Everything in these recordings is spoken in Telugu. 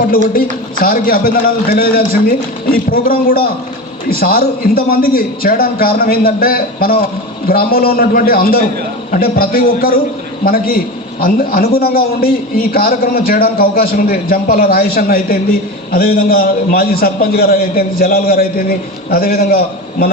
చప్పట్లు కొట్టి సార్కి అభినందనలు తెలియజేయాల్సింది. ఈ ప్రోగ్రాం కూడా ఈ సారు ఇంతమందికి చేయడానికి కారణం ఏంటంటే మన గ్రామంలో ఉన్నటువంటి అందరూ అంటే ప్రతి ఒక్కరూ మనకి అనుగుణంగా ఉండి ఈ కార్యక్రమం చేయడానికి అవకాశం ఉంది. జంపాల రాయేష్ అన్న అయితేంది, అదేవిధంగా మాజీ సర్పంచ్ గారు అయితేంది, జలాల్ గారు అయితేంది, అదేవిధంగా మన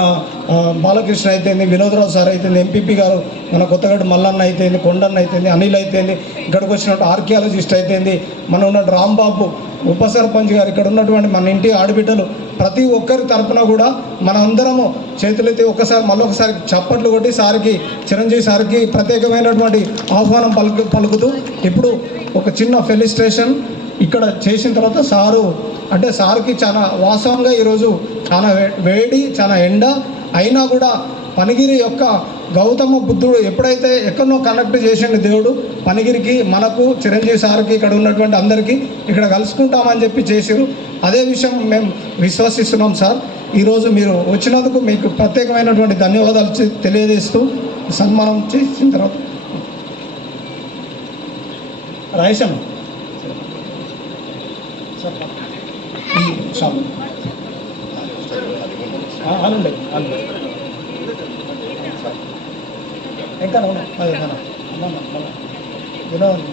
బాలకృష్ణ అయితేంది, వినోద్రావు సార్ అయితేంది, ఎంపీపీ గారు మన కొత్తగడ్డ మల్లన్న అయితేంది, కొండన్న అయితేంది, అనిల్ అయితేంది, ఇక్కడికి వచ్చినట్టు ఆర్కియాలజిస్ట్ అయితేంది, మన ఉన్నట్టు రాంబాబు ఉప సర్పంచ్ గారు, ఇక్కడ ఉన్నటువంటి మన ఇంటి ఆడబిడ్డలు, ప్రతి ఒక్కరి తరఫున కూడా మన అందరము చేతులైతే మళ్ళొకసారి చప్పట్లు కొట్టి సార్కి, చిరంజీవి సార్కి ప్రత్యేకమైనటువంటి ఆహ్వానం పలుకుతూ ఇప్పుడు ఒక చిన్న ఫెలిస్ట్రేషన్ ఇక్కడ చేసిన తర్వాత సార్కి చాలా వాస్తవంగా ఈరోజు చాలా వేడి, చాలా ఎండ అయినా కూడా పనిగిరి యొక్క గౌతమ బుద్ధుడు ఎప్పుడైతే ఎక్కడో కనెక్ట్ చేసిండు దేవుడు పనిగిరికి, మనకు చిరంజీవి సార్కి, ఇక్కడ ఉన్నటువంటి అందరికీ ఇక్కడ కలుసుకుంటామని చెప్పి చేసారు. అదే విషయం మేము విశ్వసిస్తున్నాం సార్. ఈరోజు మీరు వచ్చినందుకు మీకు ప్రత్యేకమైనటువంటి ధన్యవాదాలు తెలియజేస్తూ సన్మానం చేసిన తర్వాత రాయేశం అవునండి ఇంకా వినోద్